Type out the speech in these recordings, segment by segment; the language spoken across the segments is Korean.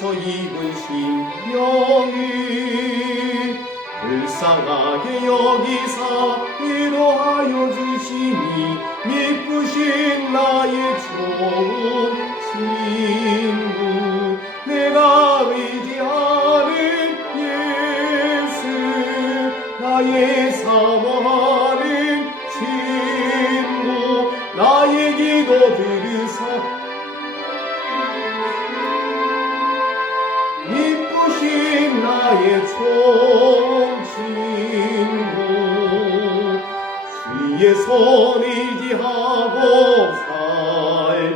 상처 입은 심령이 불쌍하게 여기사 위로하여 주시니 미쁘신 나의 좋은 친구 내가 의지하는 예수 나의 사모하는 친구 나의 기도 들으사 미쁘신 나의 좋은 친구 주의 손 의지하고 살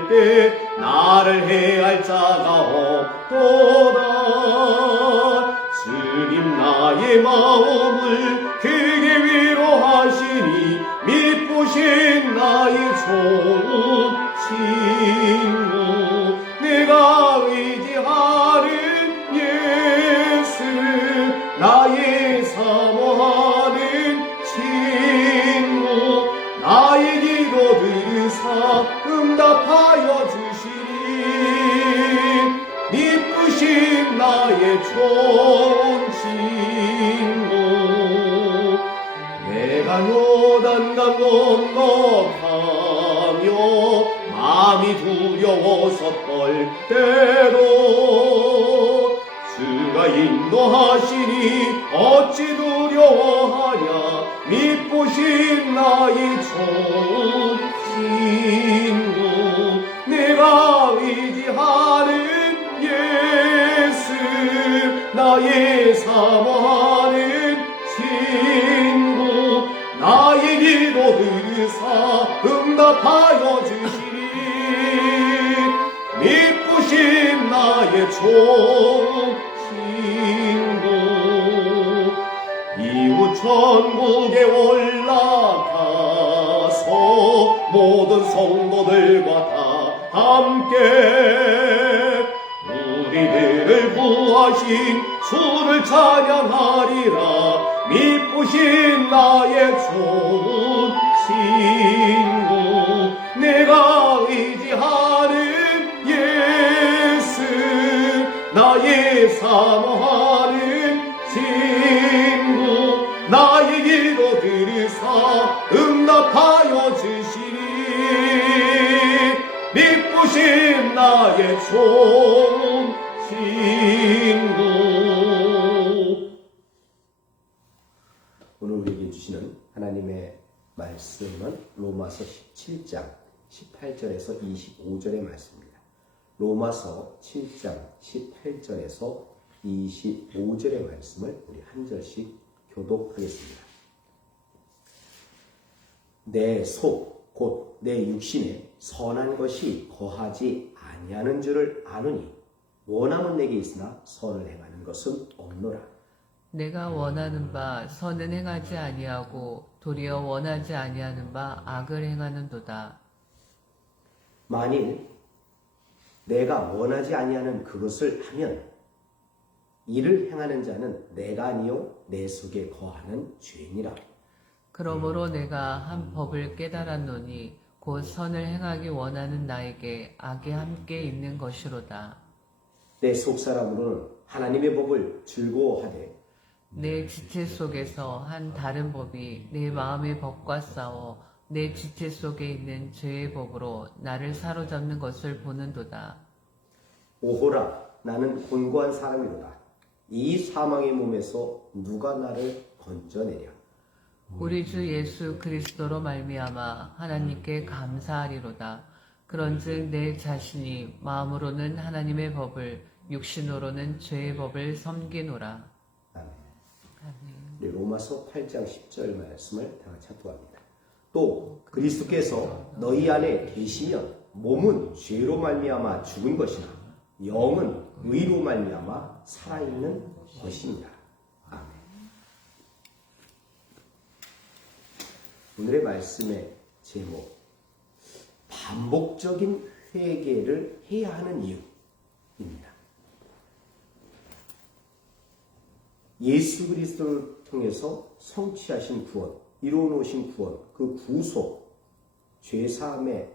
때 나를 해할 자가 없도다 주님 나의 마음을 크게 위로하시니 미쁘신 나의 좋은 친구 내가 의지하는 예수 나의 사모하는 친구 나의 기도 들으사 응답하여 주시니 미쁘신 나의 좋은 친구 내가 요단강 건너가며 마음이 두려워서 떨 때도 주가 인도하시니 어찌 두려워하랴 미쁘신 나의 좋은 친구 내가 의지하는 예수 나의 사모하는 친구 나의 기도 들으사 응답하여 주시니 미쁘신 나의 좋은 친구 이후 천국에 올라가서 모든 성도들과 다 함께 우리들을 구하신 주를 찬양하리라 미쁘신 나의 좋은 친구 내가 의지하는 예수 나의 사모하는 친구 나의 기도 들으사 응답하여 주시니 미쁘신 나의 좋은 친구 오늘 우리에게 주시는 하나님의 말씀은 로마서 17장 18절에서 25절의 말씀입니다. 로마서 7장 18절에서 25절의 말씀을 우리 한 절씩 교독하겠습니다. 내 속 곧 내 육신에 선한 것이 거하지 아니하는 줄을 아노니 원함은 내게 있으나 선을 행하는 것은 없노라. 내가 원하는 바 선은 행하지 아니하고 도리어 원하지 아니하는 바 악을 행하는도다. 만일 내가 원하지 아니하는 그것을 하면 이를 행하는 자는 내가 아니요 내 속에 거하는 죄니라. 그러므로 내가 한 법을 깨달았노니 곧 선을 행하기 원하는 나에게 악이 함께 있는 것이로다. 내 속사람으로는 하나님의 법을 즐거워하되 내 지체 속에서 한 다른 법이 내 마음의 법과 싸워 내 지체 속에 있는 죄의 법으로 나를 사로잡는 것을 보는도다. 오호라 나는 곤고한 사람이로다. 이 사망의 몸에서 누가 나를 건져내랴. 우리 주 예수 그리스도로 말미암아 하나님께 감사하리로다. 그런즉 내 자신이 마음으로는 하나님의 법을 육신으로는 죄의 법을 섬기노라. 아멘. 아멘. 네, 로마서 8장 10절 말씀을 다 같이 합독합니다. 또 그리스도께서 너희 안에 계시면 몸은 죄로 말미암아 죽은 것이나 영은 의로 말미암아 살아있는 것입니다. 아멘. 오늘의 말씀의 제목, 반복적인 회개를 해야 하는 이유입니다. 예수 그리스도를 통해서 성취하신 구원, 이루어놓으신 구원, 그 구속, 죄사함의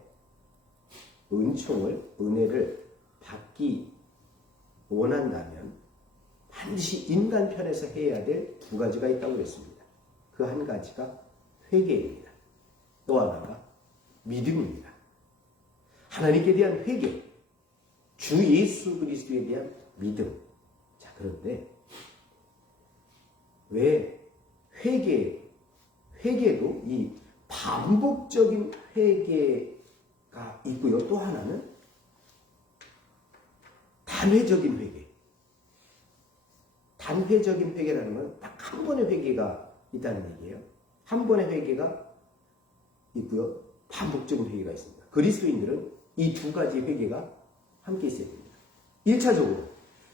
은총을, 은혜를 받기 원한다면 반드시 인간 편에서 해야 될 두 가지가 있다고 했습니다. 그 한 가지가 회개입니다. 또 하나가 믿음입니다. 하나님께 대한 회개, 주 예수 그리스도에 대한 믿음. 자, 그런데 왜 회개도 이 반복적인 회개가 있고요. 또 하나는 단회적인 회개. 단회적인 회개라는 건 딱 한 번의 회개가 있다는 얘기예요. 한 번의 회개가 있고요. 반복적인 회개가 있습니다. 그리스도인들은 이 두 가지 회개가 함께 있어야 됩니다. 1차적으로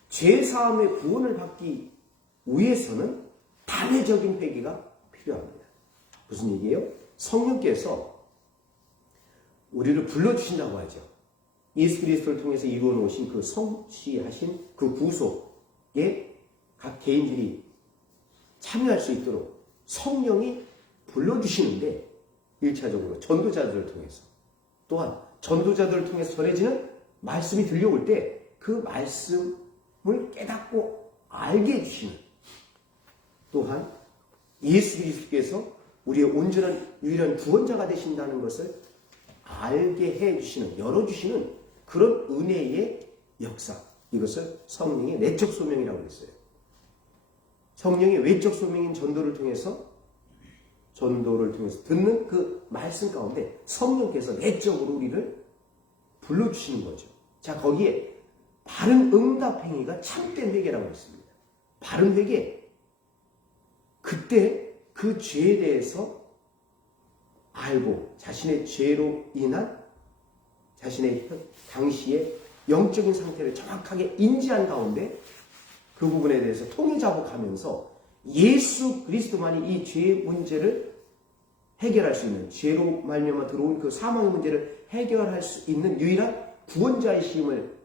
죄사함의 구원을 받기 위해서는 단회적인 회개가 필요합니다. 무슨 얘기예요? 성령께서 우리를 불러주신다고 하죠. 예수 그리스도를 통해서 이루어 놓으신 그 성취하신 그 구속에 각 개인들이 참여할 수 있도록 성령이 불러주시는데 1차적으로 전도자들을 통해서 또한 전도자들을 통해서 전해지는 말씀이 들려올 때 그 말씀을 깨닫고 알게 해주시는 또한 예수 그리스도께서 우리의 온전한 유일한 구원자가 되신다는 것을 알게 해주시는 열어주시는 그런 은혜의 역사 이것을 성령의 내적 소명이라고 했어요. 성령의 외적 소명인 전도를 통해서 듣는 그 말씀 가운데 성령께서 내적으로 우리를 불러주시는 거죠. 자, 거기에 바른 응답 행위가 참된 회개라고 했습니다. 바른 회개. 그때 그 죄에 대해서 알고 자신의 죄로 인한 자신의 당시의 영적인 상태를 정확하게 인지한 가운데 그 부분에 대해서 통일자복하면서 예수 그리스도만이 이 죄의 문제를 해결할 수 있는 죄로 말미암아 들어온 그 사망의 문제를 해결할 수 있는 유일한 구원자이심을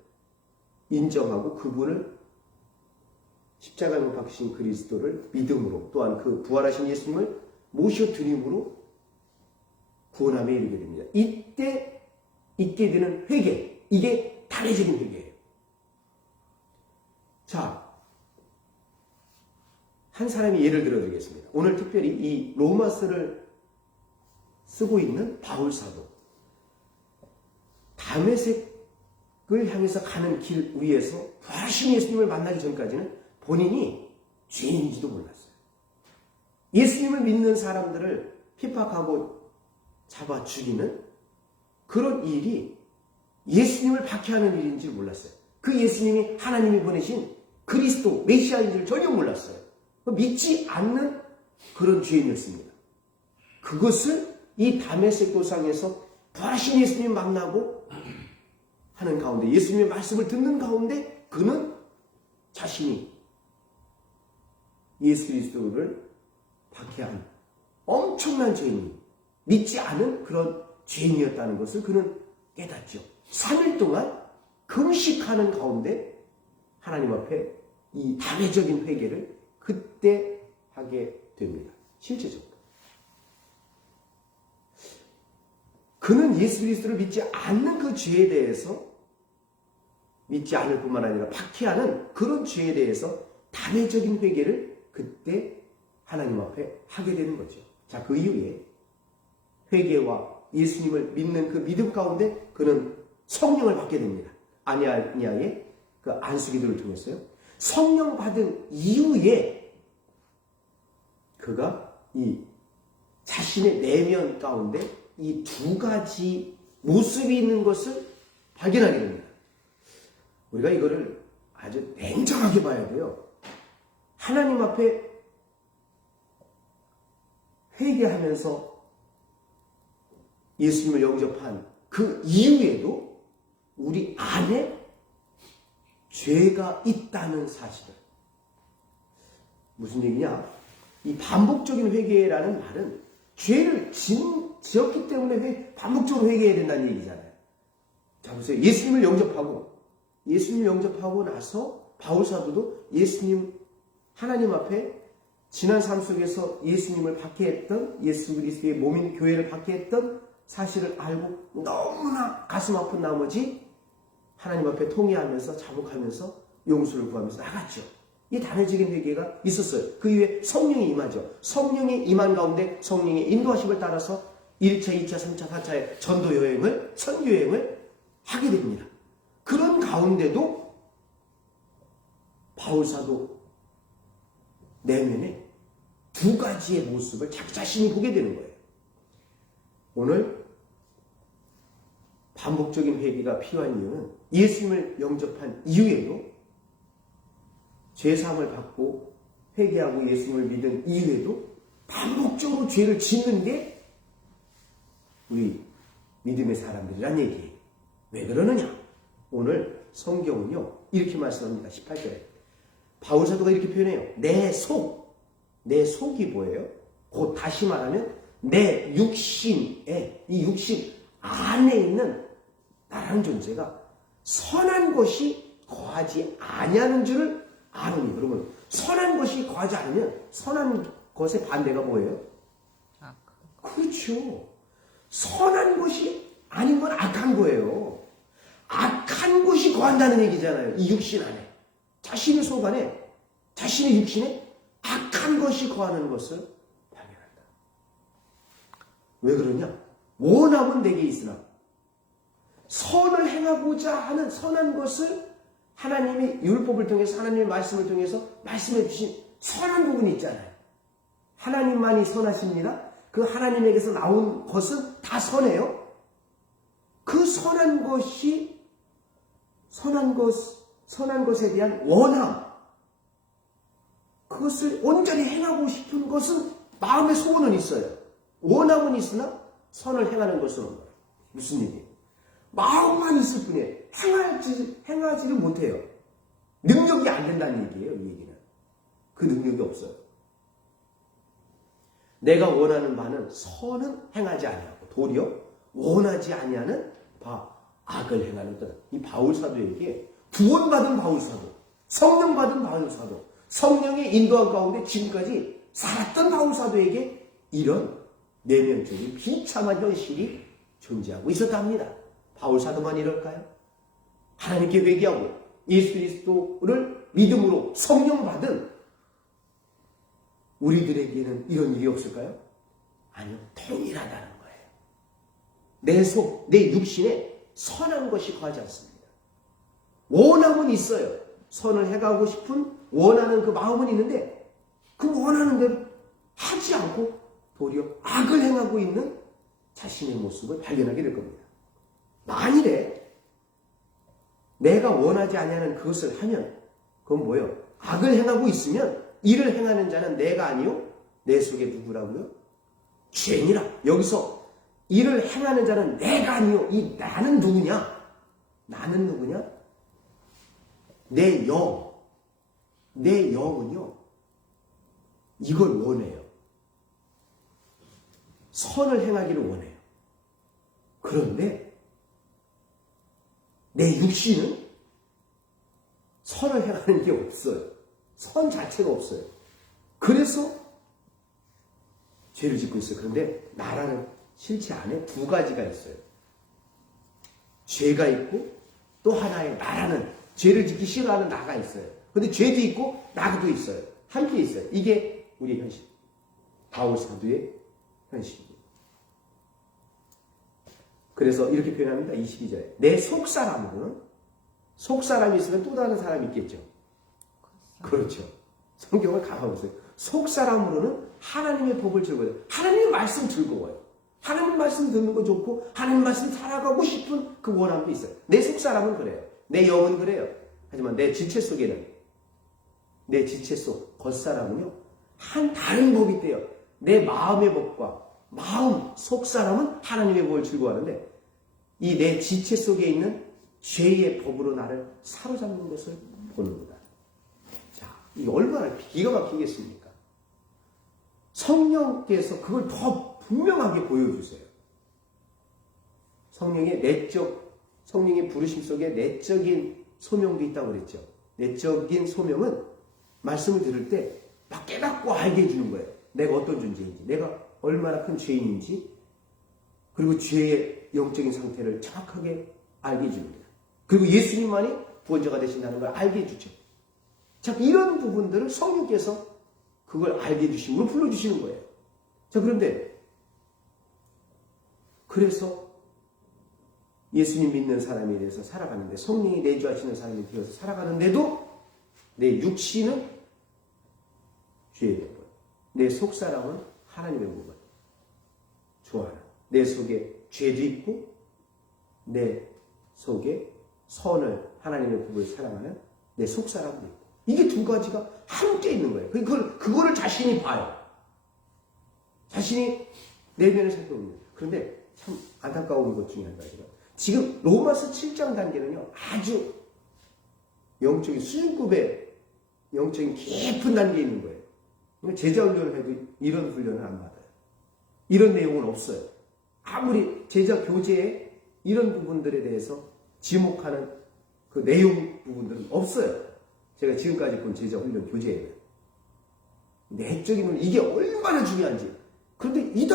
인정하고 그분을 십자가에 못 박히신 그리스도를 믿음으로 또한 그 부활하신 예수님을 모셔드림으로 구원함에 이르게 됩니다. 이때 있게 되는 회개, 이게 단회적인 회개예요. 자, 한 사람이 예를 들어드리겠습니다. 오늘 특별히 이 로마서를 쓰고 있는 바울 사도, 다메섹을 향해서 가는 길 위에서 부활하신 예수님을 만나기 전까지는 본인이 죄인인지도 몰랐어요. 예수님을 믿는 사람들을 핍박하고 잡아 죽이는 그런 일이 예수님을 박해하는 일인지 몰랐어요. 그 예수님이 하나님이 보내신 그리스도 메시아인지를 전혀 몰랐어요. 믿지 않는 그런 죄인이었습니다. 그것을 이 다메섹 도상에서 부활하신 예수님 만나고 하는 가운데 예수님의 말씀을 듣는 가운데 그는 자신이 예수 그리스도를 박해한 엄청난 죄인이 믿지 않은 그런 죄인이었다는 것을 그는 깨닫죠. 3일 동안 금식하는 가운데 하나님 앞에 이 단회적인 회개를 그때 하게 됩니다. 실제적으로. 그는 예수 그리스도를 믿지 않는 그 죄에 대해서 믿지 않을 뿐만 아니라 박해하는 그런 죄에 대해서 단회적인 회개를 그때 하나님 앞에 하게 되는 거죠. 자, 그 이후에 회개와 예수님을 믿는 그 믿음 가운데 그는 성령을 받게 됩니다. 아니아의 그 안수기도를 통해서요. 성령 받은 이후에 그가 이 자신의 내면 가운데 이 두 가지 모습이 있는 것을 발견하게 됩니다. 우리가 이거를 아주 냉정하게 봐야 돼요. 하나님 앞에 회개하면서 예수님을 영접한 그 이후에도 우리 안에 죄가 있다는 사실을. 무슨 얘기냐? 이 반복적인 회개라는 말은 죄를 지었기 때문에 반복적으로 회개해야 된다는 얘기잖아요. 자, 보세요. 예수님을 영접하고 나서 바울 사도도 예수님, 하나님 앞에 지난 삶 속에서 예수님을 박해했던 예수 그리스도의 몸인 교회를 박해했던 사실을 알고 너무나 가슴 아픈 나머지 하나님 앞에 통회하면서 자복하면서 용서를 구하면서 나갔죠. 이 단회적인 회개가 있었어요. 그 이후에 성령이 임하죠. 성령이 임한 가운데 성령의 인도하심을 따라서 1차, 2차, 3차, 4차의 전도 여행을, 선교 여행을 하게 됩니다. 그런 가운데도 바울사도 내면에 두 가지의 모습을 자기 자신이 보게 되는 거예요. 오늘 반복적인 회개가 필요한 이유는 예수님을 영접한 이후에도 죄사함을 받고 회개하고 예수님을 믿은 이후에도 반복적으로 죄를 짓는 게 우리 믿음의 사람들이란 얘기예요. 왜 그러느냐? 오늘 성경은요 이렇게 말씀합니다. 18절에 바울사도가 이렇게 표현해요. 내 속이 뭐예요? 곧 다시 말하면 내 육신에, 이 육신 안에 있는 나라는 존재가 선한 것이 거하지 아니하는 줄을 아노니. 그러면 선한 것이 거하지 않으면 선한 것의 반대가 뭐예요? 그렇죠. 선한 것이 아닌 건 악한 거예요. 악한 것이 거한다는 얘기잖아요. 이 육신 안에. 자신의 속 안에, 자신의 육신에 악한 것이 거하는 것을 발견한다. 왜 그러냐? 원함은 내게 있으나 선을 행하고자 하는 선한 것을 하나님이 율법을 통해서, 하나님의 말씀을 통해서 말씀해 주신 선한 부분이 있잖아요. 하나님만이 선하십니다. 그 하나님에게서 나온 것은 다 선해요. 그 선한 것에 대한 원함, 그것을 온전히 행하고 싶은 것은 마음의 소원은 있어요. 원함은 있으나 선을 행하는 것은 없어요. 무슨 얘기예요? 마음만 있을 뿐이에요. 행하지를 못해요. 능력이 안 된다는 얘기예요. 이 얘기는. 그 능력이 없어요. 내가 원하는 바는 선은 행하지 아니하고 도리어 원하지 아니하는 바 악을 행하는 것. 이 바울사도에게 구원받은 바울사도, 성령 받은 바울사도, 성령의 인도한 가운데 지금까지 살았던 바울사도에게 이런 내면적인 비참한 현실이 존재하고 있었답니다. 바울사도만 이럴까요? 하나님께 회개하고 예수 그리스도를 믿음으로 성령 받은 우리들에게는 이런 일이 없을까요? 아니요. 동일하다는 거예요. 내 속, 내 육신에 선한 것이 거하지 않습니다. 원함은 있어요. 선을 해가고 싶은 원하는 그 마음은 있는데 그 원하는 대로 하지 않고 도리어 악을 행하고 있는 자신의 모습을 발견하게 될 겁니다. 만일에 내가 원하지 아니하는 그것을 하면 그건 뭐예요? 악을 행하고 있으면 이를 행하는 자는 내가 아니요 내 속에 누구라고요? 죄니라. 여기서 이를 행하는 자는 내가 아니요. 이 나는 누구냐? 나는 누구냐? 내 영은요 이걸 원해요. 선을 행하기를 원해요. 그런데 내 육신은 선을 행하는 게 없어요. 선 자체가 없어요. 그래서 죄를 짓고 있어요. 그런데 나라는 실체 안에 두 가지가 있어요. 죄가 있고 또 하나의 나라는 죄를 짓기 싫어하는 나가 있어요. 그런데 죄도 있고 나도 있어요. 함께 있어요. 이게 우리의 현실. 바울 사도의 현실입니다. 그래서 이렇게 표현합니다. 22절에 내 속사람으로는 속사람이 있으면 또 다른 사람이 있겠죠. 그렇죠. 성경을 가봐보세요. 속사람으로는 하나님의 법을 즐거워요. 하나님의 말씀 즐거워요. 하나님 말씀 듣는 거 좋고 하나님 말씀 살아가고 싶은 그 원함도 있어요. 내 속사람은 그래요. 내 영은 그래요. 하지만 내 지체 속에는 내 지체 속 겉사람은요 한 다른 법이 있대요. 내 마음의 법과 마음 속사람은 하나님의 법을 즐거워하는데 이 내 지체 속에 있는 죄의 법으로 나를 사로잡는 것을 보는 거다. 자, 이 얼마나 기가 막히겠습니까? 성령께서 그걸 더 분명하게 보여주세요. 성령의 부르심 속에 내적인 소명도 있다고 그랬죠. 내적인 소명은 말씀을 들을 때 막 깨닫고 알게 해주는 거예요. 내가 어떤 존재인지, 내가 얼마나 큰 죄인인지, 그리고 죄의 영적인 상태를 정확하게 알게 해줍니다. 그리고 예수님만이 구원자가 되신다는 걸 알게 해주죠. 자, 이런 부분들을 성령께서 그걸 알게 해주심으로 불러주시는 거예요. 자, 그런데 그래서 예수님 믿는 사람에 대해서 살아가는데, 성령이 내주하시는 사람이 되어서 살아가는데도 내 육신은 죄의 법을, 내 속사람은 하나님의 법을 좋아하는, 내 속에 죄도 있고 내 속에 선을, 하나님의 법을 사랑하는 내 속사람도 있고, 이게 두 가지가 함께 있는 거예요. 그거를 자신이 봐요. 자신이 내면을 살펴봅니다. 그런데 참 안타까운 것 중에 한 가지가, 지금 로마서 7장 단계는요, 아주 영적인 수준급의 영적인 깊은 단계에 있는 거예요. 제자 훈련을 해도 이런 훈련을 안 받아요. 이런 내용은 없어요. 아무리 제자 교재에 이런 부분들에 대해서 지목하는 그 내용 부분들은 없어요. 제가 지금까지 본 제자 훈련 교재에는. 내적인 훈련, 이게 얼마나 중요한지. 그런데 이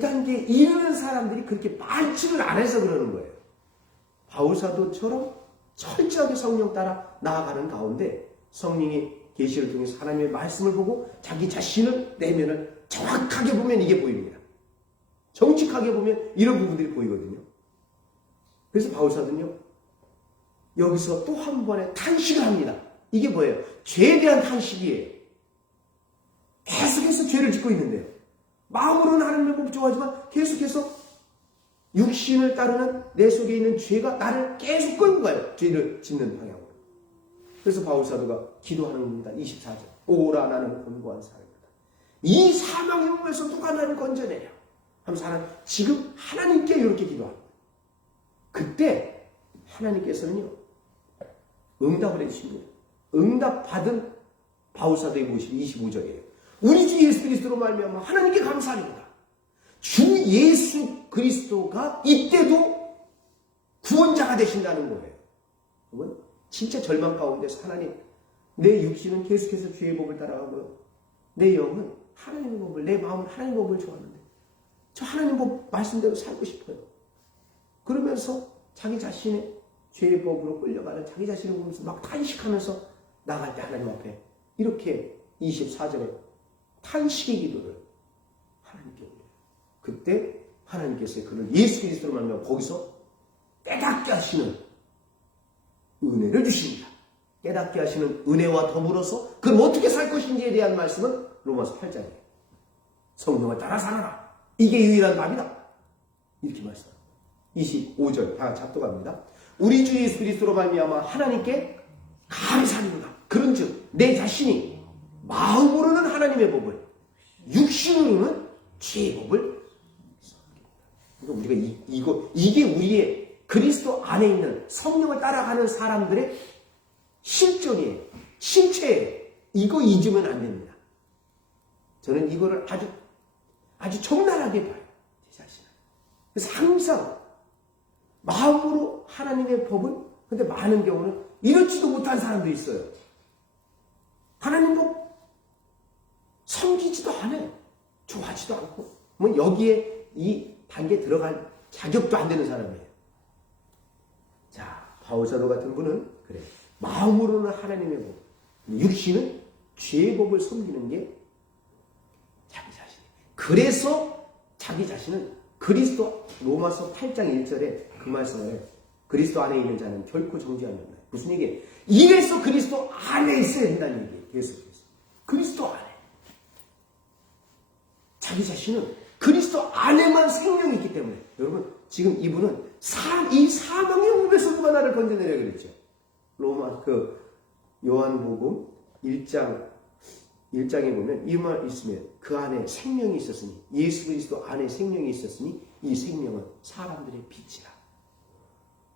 단계에 이르는 사람들이 그렇게 많지를 않아서 그러는 거예요. 바울사도처럼 철저하게 성령 따라 나아가는 가운데 성령이 계시를 통해서 하나님의 말씀을 보고 자기 자신을, 내면을 정확하게 보면 이게 보입니다. 정직하게 보면 이런 부분들이 보이거든요. 그래서 바울사도는요, 여기서 또 한 번의 탄식을 합니다. 이게 뭐예요? 죄에 대한 탄식이에요. 계속해서 죄를 짓고 있는데요. 마음으로는 하나님의 법 좋아하지만 계속해서 육신을 따르는 내 속에 있는 죄가 나를 계속 끌고 가요. 죄를 짓는 방향으로. 그래서 바울사도가 기도하는 겁니다. 24절. 오라, 나는 곤고한 사람이다. 이 사망의 몸에서 누가 나를 건져내냐? 하면서 지금 하나님께 이렇게 기도합니다. 그때 하나님께서는요, 응답을 해주십니다. 응답받은 바울사도의 모습이 25절이에요. 우리 주 예수 그리스도로 말미암아 하나님께 감사합니다. 주 예수 그리스도가 이때도 구원자가 되신다는 거예요. 여러분, 진짜 절망 가운데서 하나님, 내 육신은 계속해서 주의 법을 따라가고요, 내 영은 하나님의 법을, 내 마음은 하나님의 법을 좋아하는데 저 하나님 법 말씀대로 살고 싶어요. 그러면서 자기 자신의 죄의 법으로 끌려가는 자기 자신을 보면서 막 탄식하면서 나갈 때 하나님 앞에 이렇게 24절에 탄식의 기도를 하나님께 올려요. 그때 하나님께서 그를 예수 그리스도로 말미암아 거기서 깨닫게 하시는 은혜를 주십니다. 깨닫게 하시는 은혜와 더불어서 그럼 어떻게 살 것인지에 대한 말씀은 로마서 8장이에요. 성령을 따라 살아라. 이게 유일한 답이다. 이렇게 말씀합니다. 25절 다 잡도갑니다. 우리 주 예수 그리스도로 말미암아 하나님께 감사합니다. 그런즉 내 자신이 마음으로는 하나님의 법을, 육신으로는 죄의 법을 섬깁니다. 우리가 이게 우리의 그리스도 안에 있는 성령을 따라가는 사람들의 실존이에요. 실체예요. 이거 잊으면 안 됩니다. 저는 이거를 아주 적나라하게 봐요. 제 자신을. 그래서 항상 마음으로 하나님의 법을, 근데 많은 경우는 이렇지도 못한 사람도 있어요. 하나님 법 섬기지도 않아요. 좋아하지도 않고, 뭐 여기에 이 단계에 들어갈 자격도 안 되는 사람이에요. 자, 바울사도 같은 분은 그래, 마음으로는 하나님의 법, 육신은 죄의 법을 섬기는 게 자기 자신이에요. 그래서 자기 자신은 그리스도, 로마서 8장 1절에 그 말씀을, 그리스도 안에 있는 자는 결코 정죄함이 없나요? 무슨 얘기예요? 이래서 그리스도 안에 있어야 된다는 얘기예요. 계속해서 그리스도 안에, 자기 자신은 그리스도 안에만 생명이 있기 때문에, 여러분 지금 이분은 이 사망의 몸에서 누가 나를 건져내려 그랬죠. 로마 요한복음 1장에 보면 이 말 있으면 그 안에 생명이 있었으니, 예수 그리스도 안에 생명이 있었으니 이 생명은 사람들의 빛이라.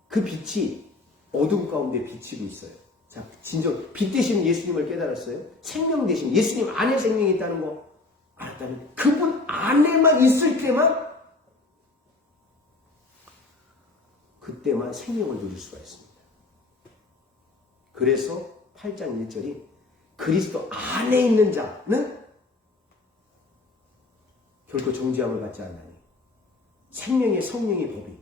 그 빛이 어둠 가운데 비치고 있어요. 자, 진정 빛 대신 예수님을 깨달았어요. 생명 대신 예수님 안에 생명이 있다는 거 알았다면 그분 안에만 있을 때만, 그때만 생명을 누릴 수가 있습니다. 그래서 8장 1절이 그리스도 안에 있는 자는 결코 정죄함을 받지 않나니 생명의 성령의 법이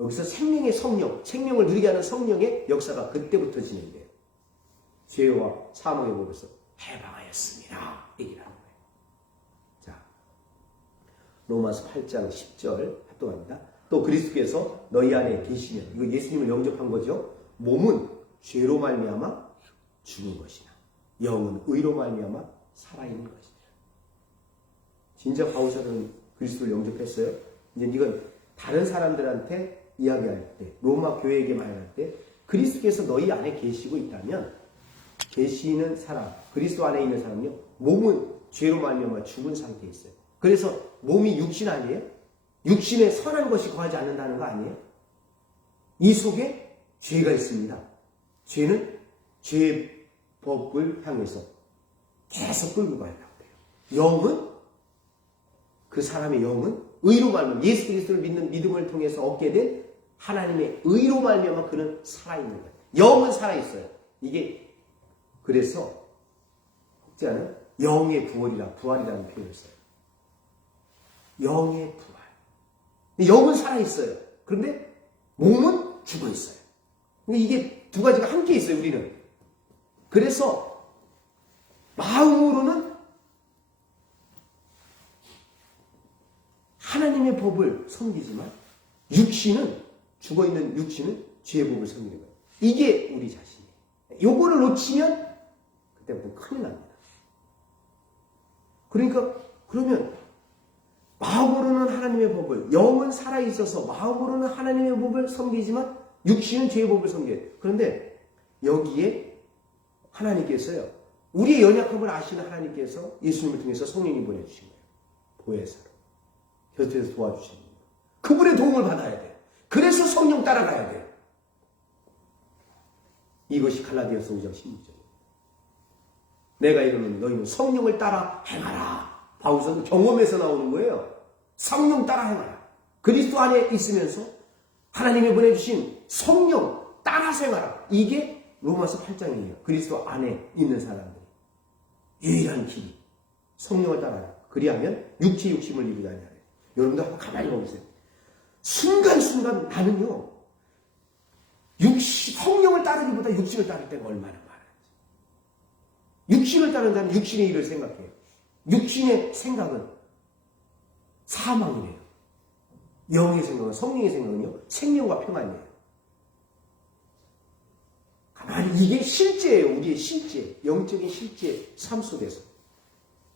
여기서 생명의 성령, 생명을 누리게 하는 성령의 역사가 그때부터 진행돼요. 죄와 사망의 법에서 해방하였습니다. 얘기를 하는 거예요. 자, 로마서 8장 10절 합동합니다. 또 그리스도께서 너희 안에 계시면, 이거 예수님을 영접한 거죠. 몸은 죄로 말미암아 죽은 것이나 영은 의로 말미암아 살아있는 것이다. 진짜 바울사도는 그리스도를 영접했어요. 이제 이건 다른 사람들한테 이야기할 때, 로마 교회에게 말할 때 그리스도께서 너희 안에 계시고 있다면, 계시는 사람, 그리스도 안에 있는 사람은요, 몸은 죄로 말미암아 죽은 상태에 있어요. 그래서 몸이 육신 아니에요? 육신에 선한 것이 거하지 않는다는 거 아니에요? 이 속에 죄가 있습니다. 죄는 죄의 법을 향해서 계속 끌고 가려고 해요. 영은, 그 사람의 영은 의로 말미암아 예수 그리스도를 믿는 믿음을 통해서 얻게 된 하나님의 의로 말미암아 그는 살아있는 거예요. 영은 살아있어요. 이게 그래서 혹자는 영의 부활이라는 표현을 써요. 영의 부활. 영은 살아있어요. 그런데 몸은 죽어있어요. 근데 이게 두 가지가 함께 있어요, 우리는. 그래서 마음으로는 하나님의 법을 섬기지만 죽어있는 육신은 죄의 법을 섬기는 거예요. 이게 우리 자신이에요. 요거를 놓치면 그때부터 큰일 납니다. 그러니까 그러면 마음으로는 하나님의 법을, 영은 살아있어서 마음으로는 하나님의 법을 섬기지만 육신은 죄의 법을 섬겨요. 그런데 여기에 하나님께서요, 우리의 연약함을 아시는 하나님께서 예수님을 통해서 성령님 보내주신 거예요. 보혜사로. 곁에서 도와주시는 거예요. 그분의 도움을 받아야 돼요. 그래서 성령 따라가야 돼요. 이것이 갈라디아서 5장 16절입니다. 내가 이르는 너희는 성령을 따라 행하라. 바울서는 경험에서 나오는 거예요. 성령 따라 행하라. 그리스도 안에 있으면서 하나님이 보내주신 성령 따라서 행하라. 이게 로마서 8장이에요. 그리스도 안에 있는 사람들이 유일한 길이 성령을 따라라. 그리하면 육체 욕심을 이루지 아니하라. 여러분도 한번 가만히 보세요. 순간순간 나는요, 성령을 따르기보다 육신을 따를 때가 얼마나 많아요. 육신을 따르는 자는 육신의 일을 생각해요. 육신의 생각은 사망이래요. 영의 생각은, 성령의 생각은요, 생명과 평안이에요. 가만히 이게 실제예요. 우리의 실제, 영적인 실제 삶 속에서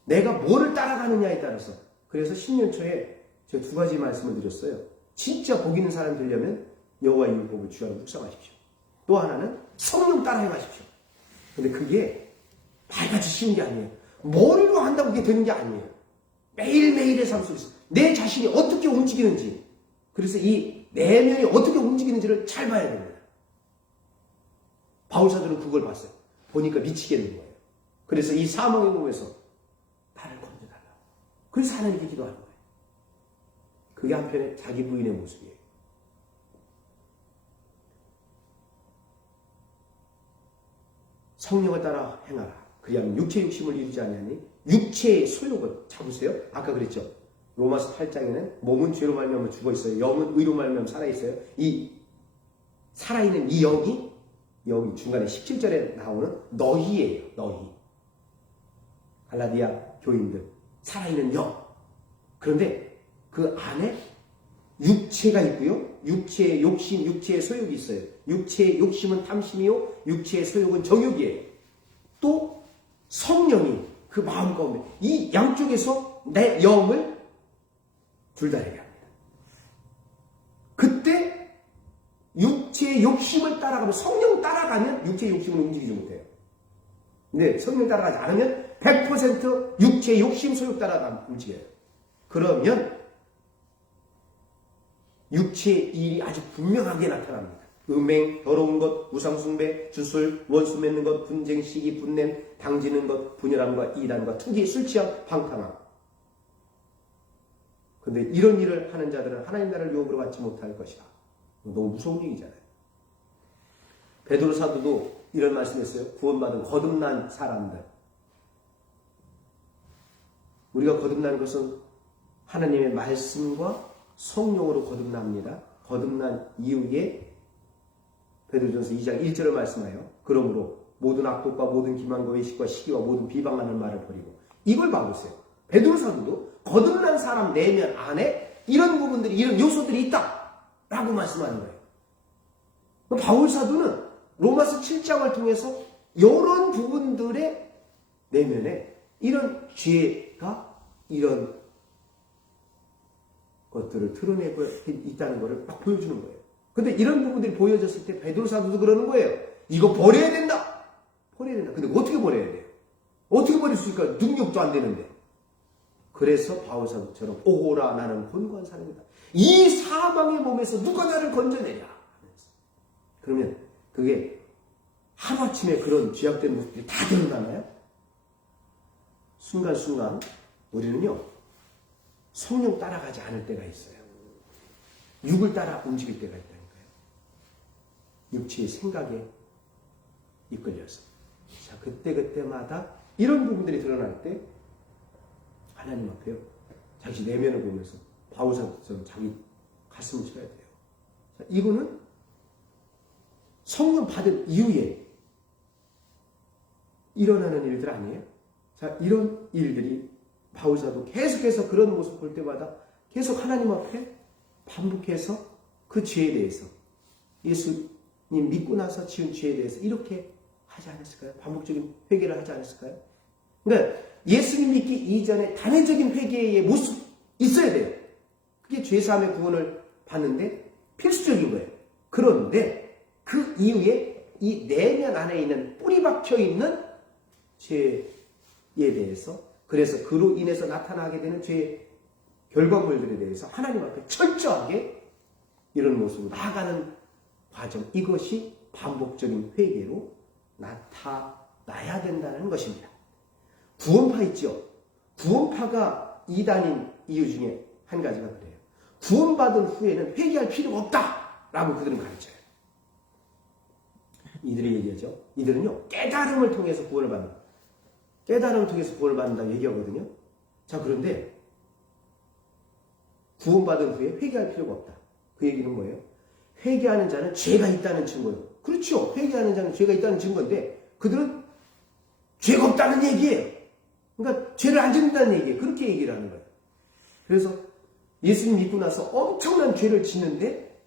내가 뭐를 따라가느냐에 따라서. 그래서 10년 초에 제가 두 가지 말씀을 드렸어요. 진짜 복 있는 사람 되려면 여호와의 율법을 주야로 묵상하십시오. 또 하나는 성령 따라 행하십시오. 근데 그게 말같이 쉬운 게 아니에요. 머리로 한다고 그게 되는 게 아니에요. 매일매일의 삶 속에서 내 자신이 어떻게 움직이는지, 그래서 이 내면이 어떻게 움직이는지를 잘 봐야 됩니다. 바울사도는 그걸 봤어요. 보니까 미치겠는 거예요. 그래서 이 사망의 몸에서 나를 건져달라고. 그래서 하나님께 기도하는 거예요. 그게 한편의 자기 부인의 모습이에요. 성령을 따라 행하라. 그리하면 육체 욕심을 이루지 아니하니 육체의 소욕을 잡으세요. 아까 그랬죠. 로마서 8장에는 몸은 죄로 말미암아 죽어 있어요. 영은 의로 말미암아 살아 있어요. 이 살아있는 이 영이 중간에 17절에 나오는 너희예요. 너희. 갈라디아 교인들. 살아있는 영. 그런데 그 안에 육체가 있고요. 육체의 욕심, 육체의 소욕이 있어요. 육체의 욕심은 탐심이요. 육체의 소욕은 정욕이에요. 또 성령이 그 마음 가운데 이 양쪽에서 내 영을 둘 다 얘기합니다. 그때 육체의 욕심을 따라가면, 성령 따라가면 육체의 욕심을 움직이지 못해요. 근데 성령 따라가지 않으면 100% 육체의 욕심, 소욕 따라가 움직여요. 그러면 육체의 일이 아주 분명하게 나타납니다. 음행, 더러운 것, 우상숭배, 주술, 원수 맺는 것, 분쟁, 시기, 분냄, 당지는 것, 분열함과 이단과 투기, 술취함, 방탕함. 근데 이런 일을 하는 자들은 하나님 나라를 유업으로 받지 못할 것이다. 너무 무서운 얘기잖아요. 베드로 사도도 이런 말씀했어요. 구원받은 거듭난 사람들. 우리가 거듭난 것은 하나님의 말씀과 성령으로 거듭납니다. 거듭난 이후에 베드로전서 2장 1절을 말씀하여 그러므로 모든 악독과 모든 기만과 외식과 시기와 모든 비방하는 말을 버리고 이걸 봐보세요. 베드로 사도도 거듭난 사람 내면 안에 이런 부분들이 이런 요소들이 있다라고 말씀하는 거예요. 바울 사도는 로마서 7장을 통해서 이런 부분들의 내면에 이런 죄가 이런 것들을 드러내고 있다는 것을 막 보여주는 거예요. 근데 이런 부분들이 보여졌을 때 베드로 사도도 그러는 거예요. 이거 버려야 된다. 버려야 된다. 근데 어떻게 버려야 돼요? 어떻게 버릴 수 있을까? 능력도 안 되는데. 그래서 바울 사도처럼 오호라 나는 곤고한 사람이다. 이 사망의 몸에서 누가 나를 건져내냐. 그러면 그게 하루아침에 그런 죄악된 모습들이 다 드러나나요? 순간순간 우리는요 성령 따라가지 않을 때가 있어요. 육을 따라 움직일 때가 있다니까요. 육체의 생각에 이끌려서. 자, 그때마다 이런 부분들이 드러날 때 하나님 앞에요. 자기 내면을 보면서 바울사도처럼 자기 가슴을 쳐야 돼요. 자, 이거는 성령 받은 이후에 일어나는 일들 아니에요? 자, 이런 일들이 바울사도 계속해서 그런 모습 볼 때마다 계속 하나님 앞에 반복해서 그 죄에 대해서 예수님 믿고 나서 지은 죄에 대해서 이렇게 하지 않았을까요? 반복적인 회개를 하지 않았을까요? 그러니까 예수님 믿기 이전에 단회적인 회개의 모습 있어야 돼요. 그게 죄사함의 구원을 받는데 필수적인 거예요. 그런데 그 이후에 이 내면 안에 있는 뿌리 박혀 있는 죄에 대해서 그래서 그로 인해서 나타나게 되는 죄의 결과물들에 대해서 하나님 앞에 철저하게 이런 모습으로 나아가는 과정, 이것이 반복적인 회개로 나타나야 된다는 것입니다. 구원파 있죠? 구원파가 이단인 이유 중에 한 가지가 그래요. 구원받은 후에는 회개할 필요가 없다라고 그들은 가르쳐요. 이들이 얘기하죠. 이들은요 깨달음을 통해서 구원을 받는다. 깨달음을 통해서 구원을 받는다고 얘기하거든요. 자, 그런데 구원받은 후에 회개할 필요가 없다. 그 얘기는 뭐예요? 회개하는 자는 죄가 있다는 증거예요. 그렇죠. 회개하는 자는 죄가 있다는 증거인데 그들은 죄가 없다는 얘기예요. 그러니까 죄를 안 짓는다는 얘기예요. 그렇게 얘기를 하는 거예요. 그래서 예수님 믿고 나서 엄청난 죄를 짓는데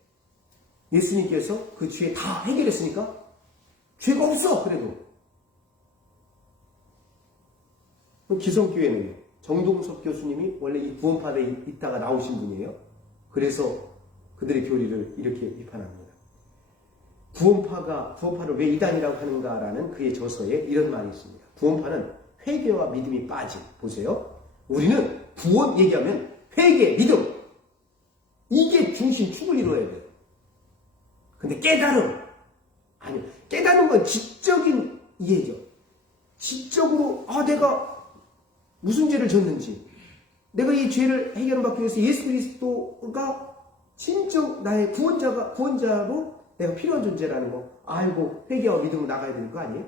예수님께서 그 죄 다 해결했으니까 죄가 없어. 그래도 기성교회는요. 정동석 교수님이 원래 이 구원파에 있다가 나오신 분이에요. 그래서 그들의 교리를 이렇게 비판합니다. 구원파를 왜 이단이라고 하는가라는 그의 저서에 이런 말이 있습니다. 구원파는 회개와 믿음이 빠진. 보세요. 우리는 구원 얘기하면 회개, 믿음. 이게 중심 축을 이루어야 돼요. 근데 깨달음. 아니요. 깨달은 건 지적인 이해죠. 지적으로 내가 무슨 죄를 졌는지 내가 이 죄를 해결받기 위해서 예수 그리스도가 진정 나의 구원자로 내가 필요한 존재라는 거 알고 회개와 믿음으로 나가야 되는 거 아니에요?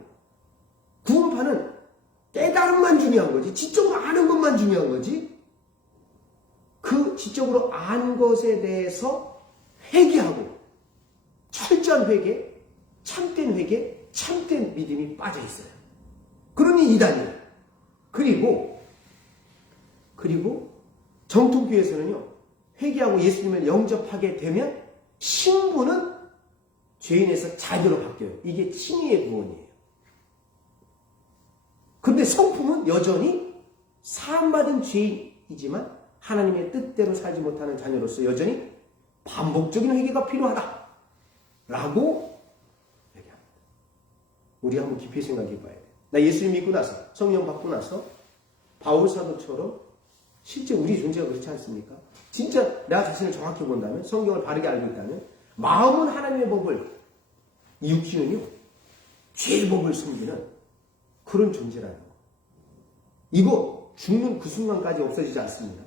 구원파는 깨달음만 중요한 거지 지적으로 아는 것만 중요한 거지 그 지적으로 안 것에 대해서 회개하고 철저한 회개, 참된 회개, 참된 믿음이 빠져 있어요. 그러니 이단이에요. 그리고 정통교회에서는요. 회개하고 예수님을 영접하게 되면 신부는 죄인에서 자녀로 바뀌어요. 이게 칭의의 구원이에요. 그런데 성품은 여전히 사함받은 죄인이지만 하나님의 뜻대로 살지 못하는 자녀로서 여전히 반복적인 회개가 필요하다. 라고 얘기합니다. 우리 한번 깊이 생각해 봐야 돼요. 나 예수님 믿고 나서 성령 받고 나서 바울 사도처럼 실제 우리 존재가 그렇지 않습니까? 진짜 내가 자신을 정확히 본다면 성경을 바르게 알고 있다면 마음은 하나님의 법을 육신은요 죄의 법을 숨기는 그런 존재라는 거. 이거 죽는 그 순간까지 없어지지 않습니다.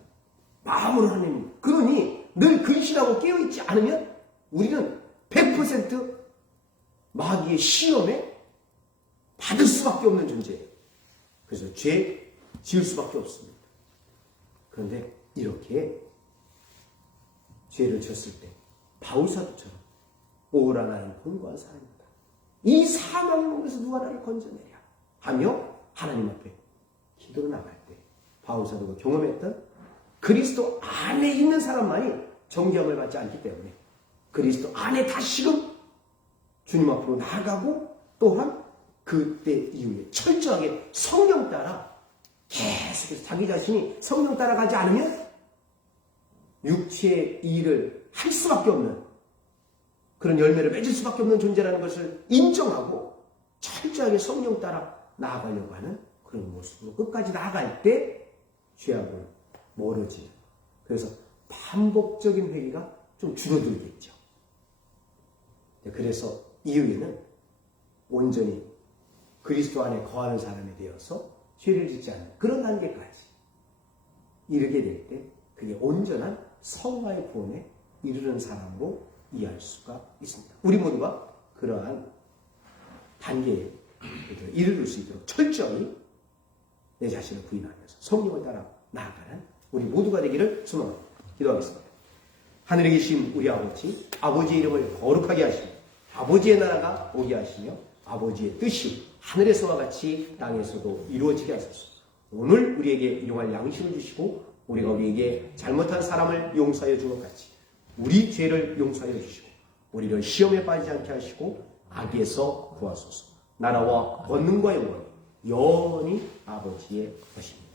마음으로 하나님. 그러니 늘 근신하고 깨어있지 않으면 우리는 100% 마귀의 시험에 받을 수밖에 없는 존재예요. 그래서 죄 지을 수밖에 없습니다. 그런데 이렇게 죄를 졌을 때 바울사도처럼 오라 나는 공고한 사람이다. 이 사망의 몸에서 누가 나를 건져내랴 하며 하나님 앞에 기도로 나갈 때 바울사도가 경험했던 그리스도 안에 있는 사람만이 정죄함을 받지 않기 때문에 그리스도 안에 다시금 주님 앞으로 나아가고 또한 그때 이후에 철저하게 성령 따라 계속해서 자기 자신이 성령 따라가지 않으면 육체의 일을 할 수밖에 없는 그런 열매를 맺을 수밖에 없는 존재라는 것을 인정하고 철저하게 성령 따라 나아가려고 하는 그런 모습으로 끝까지 나아갈 때 죄악은 멀어지는. 그래서 반복적인 회개가 좀 줄어들겠죠. 그래서 이후에는 온전히 그리스도 안에 거하는 사람이 되어서 죄를 짓지 않는 그런 단계까지 이르게 될 때 그게 온전한 성화의 구원에 이르는 사람으로 이해할 수가 있습니다. 우리 모두가 그러한 단계에 이르를 수 있도록 철저히 내 자신을 부인하면서 성령을 따라 나아가는 우리 모두가 되기를 소망합니다. 기도하겠습니다. 하늘에 계신 우리 아버지, 아버지의 이름을 거룩하게 하시며 아버지의 나라가 오게 하시며 아버지의 뜻이 하늘에서와 같이 땅에서도 이루어지게 하소서. 오늘 우리에게 일용할 양식을 주시고 우리가 우리에게 잘못한 사람을 용서하여 준 것 같이 우리 죄를 용서하여 주시고 우리를 시험에 빠지지 않게 하시고 악에서 구하소서. 나라와 권능과 영광이 영원히 아버지의 것입니다.